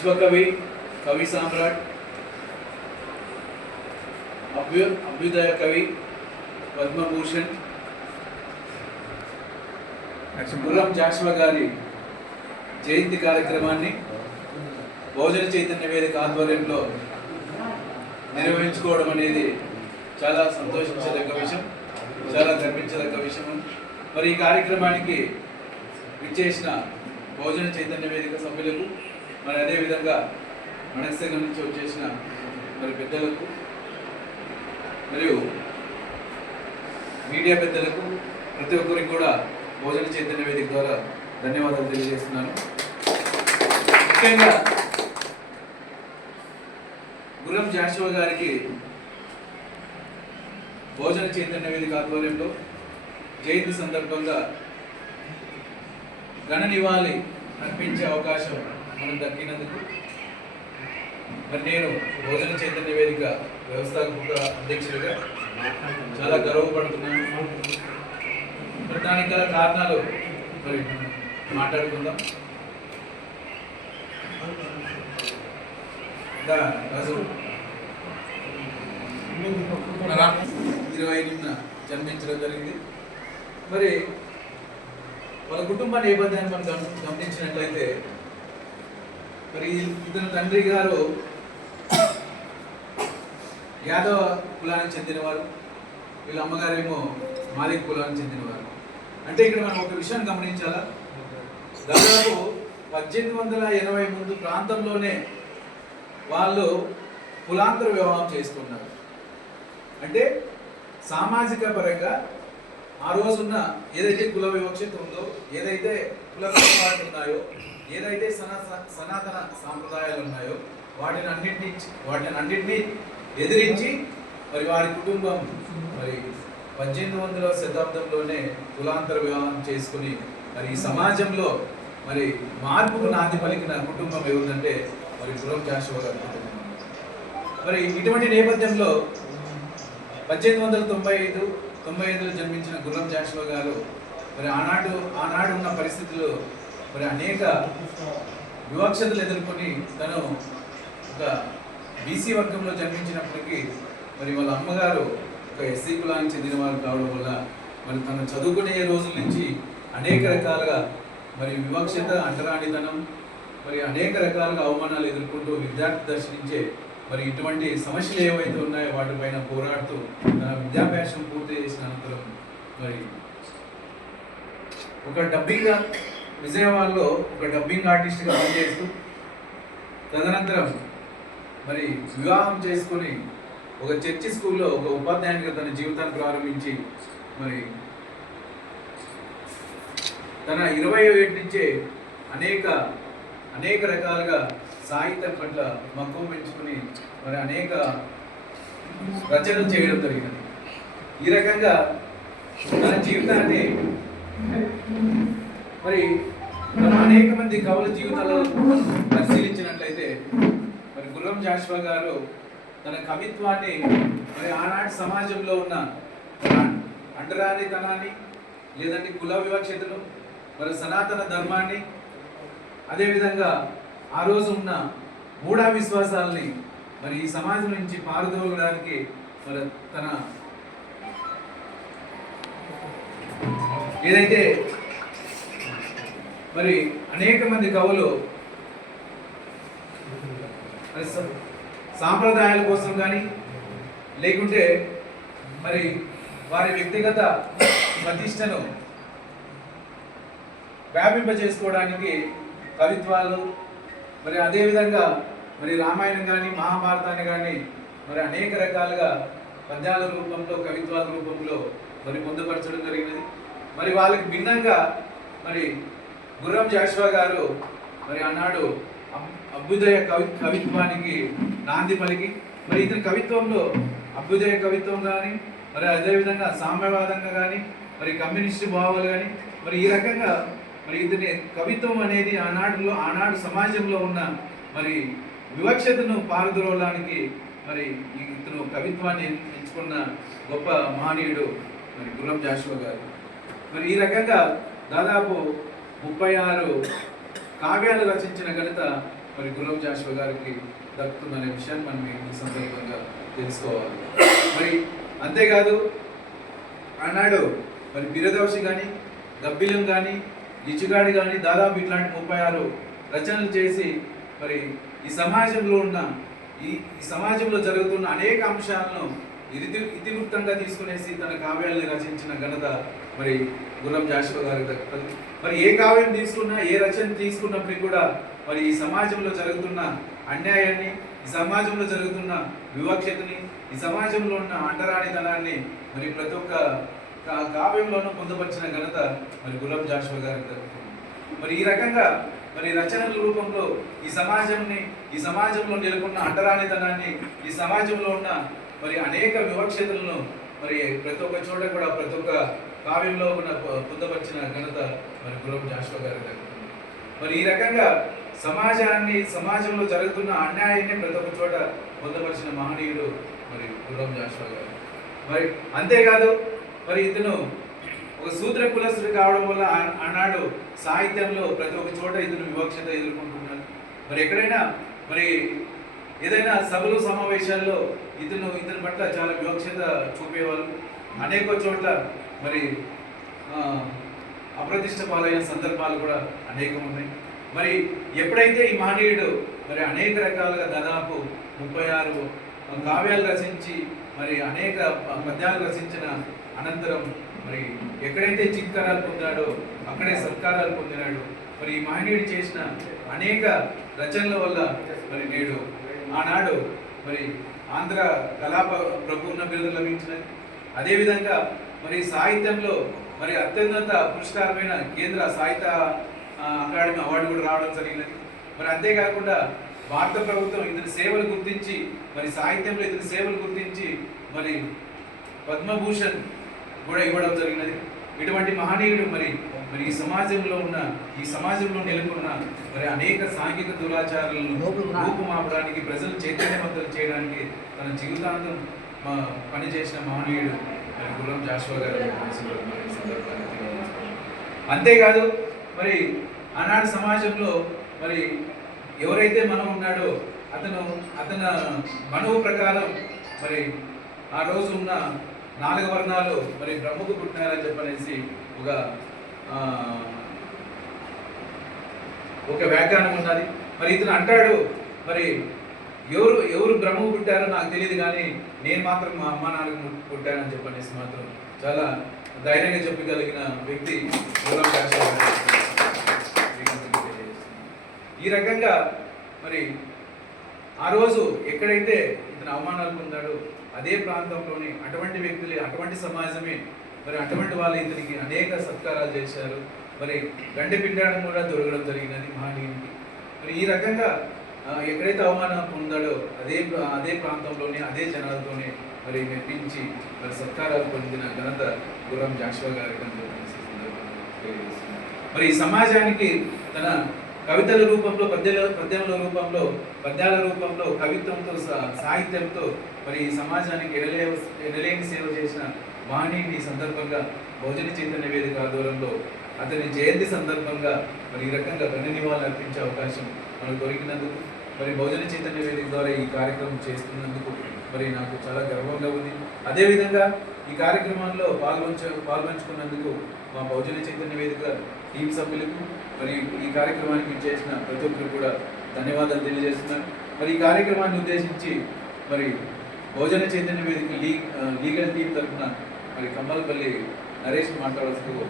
విశ్వకవి, కవి సామ్రాట్, అభ్యుదయ కవి, పద్మభూషణ్ గుర్రం జాషువా గారి జయంతి కార్యక్రమాన్ని బహుజన చైతన్య వేదిక ఆధ్వర్యంలో నిర్వహించుకోవడం అనేది చాలా సంతోషించదగ్గ విషయం, చాలా గర్వించదగ్గ విషయం. మరి ఈ కార్యక్రమానికి విచ్చేసిన బహుజన చైతన్య వేదిక సభ్యులకు, మరి అదేవిధంగా మనస్సంగం నుంచి వచ్చేసిన మరి పెద్దలకు మరియు మీడియా పెద్దలకు ప్రతి ఒక్కరికి కూడా బహుజన చైతన్య వేదిక ద్వారా ధన్యవాదాలు తెలియజేస్తున్నాను. ముఖ్యంగా గుర్రం జాషువా గారికి బహుజన చైతన్య వేదిక ఆధ్వర్యంలో జయంతి సందర్భంగా ఘన నివాళి అర్పించే అవకాశం మనం దక్కినందుకు మరి నేను బహుజన చైతన్య వేదిక వ్యవస్థాపక అధ్యక్షుడిగా చాలా గర్వపడుతున్నాను. మరి దానికి గల కారణాలు మరి మాట్లాడుకుందాం. రాజు 25న జన్మించడం జరిగింది. మరి వాళ్ళ కుటుంబ నేపథ్యాన్ని మనం గమనించినట్లయితే మరి ఇతని తండ్రి గారు యాదవ కులానికి చెందినవారు, వీళ్ళ అమ్మగారేమో మాలిక్ కులానికి చెందినవారు. అంటే ఇక్కడ మనం ఒక విషయం గమనించాలా, దాదాపు 1880 ముందు ప్రాంతంలోనే వాళ్ళు కులాంతర వివాహం చేసుకున్నారు. అంటే సామాజిక పరంగా ఆ రోజున్న ఏదైతే కుల వివక్షత ఉందో, ఏదైతే కుల కట్టుబాట్లు ఉన్నాయో, ఏదైతే సనాతన సాంప్రదాయాలు ఉన్నాయో వాటిని అన్నింటినీ ఎదిరించి మరి వారి కుటుంబం మరి 1800వ శతాబ్దంలోనే కులాంతర వివాహం చేసుకుని మరి ఈ సమాజంలో మరి మార్పుకు నాంది పలికిన కుటుంబం ఏముందంటే మరి గుర్రం జాషువా గారి కుటుంబం. మరి ఇటువంటి నేపథ్యంలో 1895లో జన్మించిన గుర్రం జాషువా గారు మరి ఆనాడు ఉన్న పరిస్థితులు మరి అనేక వివక్షతలు ఎదుర్కొని తను ఒక బీసీ వర్గంలో జన్మించినప్పటికీ మరి వాళ్ళ అమ్మగారు ఒక ఎస్సీ కులానికి చెందిన వారు కావడం వల్ల మరి తను చదువుకునే రోజుల నుంచి అనేక రకాలుగా మరి వివక్షత, అంటరానితనం, మరి అనేక రకాలుగా అవమానాలు ఎదుర్కొంటూ విద్యార్థి దశ నుంచే మరి ఇటువంటి సమస్యలు ఏవైతే ఉన్నాయో వాటిపైన పోరాడుతూ తన విద్యాభ్యాసం పూర్తి చేసిన అనంతరం మరి విజయవాడలో ఒక డబ్బింగ్ ఆర్టిస్ట్గా పనిచేస్తూ తదనంతరం మరి వివాహం చేసుకొని ఒక చర్చి స్కూల్లో ఒక ఉపాధ్యాయునిగా తన జీవితాన్ని ప్రారంభించి మరి తన 27 నుంచే అనేక రకాలుగా సాహిత్యం పట్ల మక్కువ పెంచుకుని మరి అనేక రచనలు చేయడం జరిగినది. ఈ రకంగా తన జీవితాన్ని మరి మనం అనేక మంది కవుల జీవితాలను పరిశీలించినట్లయితే మరి గుర్రం జాషువా గారు తన కవిత్వాన్ని మరి ఆనాటి సమాజంలో ఉన్న అంటరానితనాన్ని, లేదంటే కుల వివక్షతను, మరి సనాతన ధర్మాన్ని, అదేవిధంగా ఆ రోజు ఉన్న మూఢ విశ్వాసాలని మరి ఈ సమాజం నుంచి పారదోలడానికి మరి తన ఏదైతే మరి అనేక మంది కవులు సాంప్రదాయాల కోసం కానీ లేకుంటే మరి వారి వ్యక్తిగత ప్రతిష్టను వ్యాపింపజేసుకోవడానికి కవిత్వాలు, మరి అదేవిధంగా మరి రామాయణం కానీ మహాభారతాన్ని కానీ మరి అనేక రకాలుగా పద్యాల రూపంలో, కవిత్వాల రూపంలో మరి పొందుపరచడం జరిగినది. మరి వాళ్ళకి భిన్నంగా మరి గుర్రం జాషువా గారు మరి ఆనాడు అభ్యుదయ కవిత్వానికి నాంది పలికి మరి ఇతని కవిత్వంలో అభ్యుదయ కవిత్వం కానీ, మరి అదేవిధంగా సామ్యవాదంగా కానీ, మరి కమ్యూనిస్టు భావాలు కానీ, మరి ఈ రకంగా మరి ఇతని కవిత్వం అనేది ఆనాడు సమాజంలో ఉన్న మరి వివక్షతను పారద్రోలడానికి మరి ఇతను కవిత్వాన్ని ఎంచుకున్న గొప్ప మహనీయుడు మరి గుర్రం జాషువా గారు. మరి ఈ రకంగా దాదాపు 36 కావ్యాలు రచించిన ఘనత మరి గుర్రం జాషువా గారికి దక్కుతుందనే విషయాన్ని మనం ఈ సందర్భంగా తెలుసుకోవాలి. మరి అంతేకాదు ఆనాడు మరి బిరదోషి కానీ, గబ్బిలం కానీ, గిచ్చుగాడి కానీ దాదాపు ఇట్లాంటి 36 రచనలు చేసి మరి ఈ సమాజంలో ఉన్న ఈ సమాజంలో జరుగుతున్న అనేక అంశాలను ఇతివృత్తంగా తీసుకునేసి తన కావ్యాలను రచించిన ఘనత మరి గుర్రం జాషువా గారికి దక్కుతుంది. మరి ఏ కావ్యం తీసుకున్నా, ఏ రచన తీసుకున్నప్పటికీ కూడా మరి ఈ సమాజంలో జరుగుతున్న అన్యాయాన్ని, ఈ సమాజంలో జరుగుతున్న వివక్షతని, ఈ సమాజంలో ఉన్న అంటరానితనాన్ని మరి ప్రతి ఒక్క కావ్యంలోనూ పొందుపరిచిన ఘనత మరి గుర్రం జాషువా గారికి దక్కుతుంది. మరి ఈ రకంగా మరి రచనల రూపంలో ఈ సమాజంలో నెలకొన్న అంటరానితనాన్ని, ఈ సమాజంలో ఉన్న మరి అనేక వివక్షతలను మరి ప్రతి ఒక్క చోట కూడా ప్రతి ఒక్క కావ్యంలో ఉన్న పొందుపరిచిన ఘనత మరి గుర్రం జాషువా గారికి దక్కుతుంది. మరి ఈ రకంగా సమాజంలో జరుగుతున్న అన్యాయాన్ని ప్రతి ఒక్క చోట పొందుపరిచిన మహనీయుడు మరి గుర్రం జాషువా గారు. మరి అంతేకాదు మరి ఇతను ఒక శూద్ర కులస్తుడు కావడం వల్ల ఆనాడు సాహిత్యంలో ప్రతి ఒక్క చోట ఇతను వివక్షత ఎదుర్కొంటున్నాడు. మరి ఎక్కడైనా మరి ఏదైనా సభలు సమావేశాల్లో ఇతని పట్ల చాలా వివక్షత చూపేవాళ్ళు. అనేక చోట్ల మరి అప్రతిష్ట పాలైన సందర్భాలు కూడా అనేకం ఉన్నాయి. మరి ఎప్పుడైతే ఈ మహనీయుడు మరి అనేక రకాలుగా దాదాపు 36 కావ్యాలు రచించి మరి అనేక పద్యాలు రచించిన అనంతరం మరి ఎక్కడైతే చిత్కారాలు పొందాడో అక్కడే సత్కారాలు పొందినాడు. మరి ఈ మహనీయుడు చేసిన అనేక రచనల వల్ల మరి నేడు ఆనాడు మరి ఆంధ్ర కళా ప్రపూర్ణ బిరుదు లభించినది. అదేవిధంగా మరి సాహిత్యంలో మరి అత్యున్నత పురస్కారమైన కేంద్ర సాహిత్య అకాడమీ అవార్డు కూడా రావడం జరిగినది. మరి అంతేకాకుండా భారత ప్రభుత్వం ఇతని సేవలు గుర్తించి మరి సాహిత్యంలో ఇతని సేవలు గుర్తించి మరి పద్మభూషణ్ కూడా ఇవ్వడం జరిగినది. ఇటువంటి మహనీయుడు మరి ఈ సమాజంలో నెలకొన్న మరి అనేక సాంఘిక దురాచారాలను రూపుమాపడానికి, ప్రజలు చైతన్యవంతులు చేయడానికి తన జీవితాంతం పనిచేసిన మహనీయుడు మరి గుర్రం జాషువా గారు. అంతేకాదు మరి ఆనాడు సమాజంలో మరి ఎవరైతే మనం ఉన్నాడో అతని మనవు ప్రకారం మరి ఆ రోజు ఉన్న 4 వర్ణాలు మరి బ్రహ్మకు పుట్టినారని చెప్పనేసి ఒక వ్యాఖ్యానం ఉన్నది. మరి ఇతను అంటాడు, మరి ఎవరు బ్రహ్మకు పుట్టారో నాకు తెలియదు, కానీ నేను మాత్రం మా అమ్మ నాన్నకు పుట్టానని చెప్పనేసి మాత్రం చాలా ధైర్యంగా చెప్పగలిగిన వ్యక్తి గుర్రం జాషువా గారు. ఈ రకంగా మరి ఆ రోజు ఎక్కడైతే ఇతను అవమానాలు పొందాడో అదే ప్రాంతంలోని అటువంటి వ్యక్తులు, అటువంటి సమాజమే మరి అటువంటి వాళ్ళు ఇతనికి అనేక సత్కారాలు చేశారు. మరి గండి పిండాడం కూడా దొరకడం జరిగినది మహనీయునికి. మరి ఈ రకంగా ఎక్కడైతే అవమానం పొందాడో అదే ప్రాంతంలోనే అదే జనాలతోనే మరి మెప్పించి మరి సత్కారాలు పొందిన ఘనత గుర్రం జాషువా గారికి అని మరి ఈ సమాజానికి తన కవితల రూపంలో, పద్యాల రూపంలో, కవిత్వంతో, సాహిత్యంతో మరి ఈ సమాజానికి ఎనలేని సేవ చేసిన మహనీయుని సందర్భంగా బహుజన చైతన్య వేదిక ఆధ్వర్యంలో అతని జయంతి సందర్భంగా మరి ఈ రకంగా ఘన నివాళులు అర్పించే అవకాశం మనకు దొరికినందుకు, మరి బహుజన చైతన్య వేదిక ద్వారా ఈ కార్యక్రమం చేస్తున్నందుకు మరి నాకు చాలా గర్వంగా ఉంది. అదేవిధంగా ఈ కార్యక్రమంలో పాల్పంచుకున్నందుకు మా బహుజన చైతన్య వేదిక టీం సభ్యులకు మరి ఈ కార్యక్రమానికి చేసిన ప్రతి ఒక్కరు కూడా ధన్యవాదాలు తెలియజేస్తున్నాను. మరి ఈ కార్యక్రమాన్ని ఉద్దేశించి మరి బహుజన చైతన్య వేదిక లీగల్ టీం తరఫున మరి కమ్మలపల్లి నరేష్ మాట్లాడాల్సిందిగా